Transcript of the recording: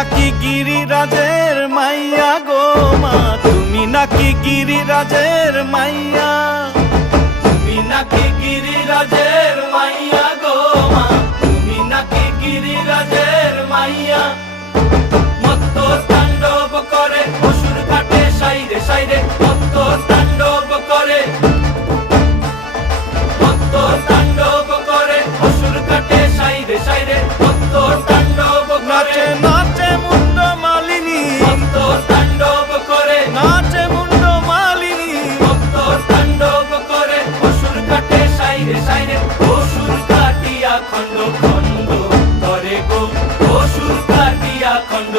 নাকি গিরিরাজের মাইয়া গো মা, তুমি নাকি গিরিরাজের মাইয়া, তুমি নাকি গিরিরাজের মাইয়া গো মা, তুমি নাকি গিরিরাজের মাইয়া। মত্ত তাণ্ডব করে অসুর কাটে সাইরে সাইরে, মত্ত তাণ্ডব করে, মত্ত তাণ্ডব করে অসুর কাটে সাইরে সাইরে, মত্ত তাণ্ডব করে। নাচে মুন্ড মালিনী, মত্ত তাণ্ডব করে, নাচে মুন্ড মালিনী, মত্ত তাণ্ডব করে অসুর কাটে সাইরে সাইরে, অসুর কাটিয়া খণ্ড খণ্ড করে গো, অসুর কাটিয়া খণ্ড।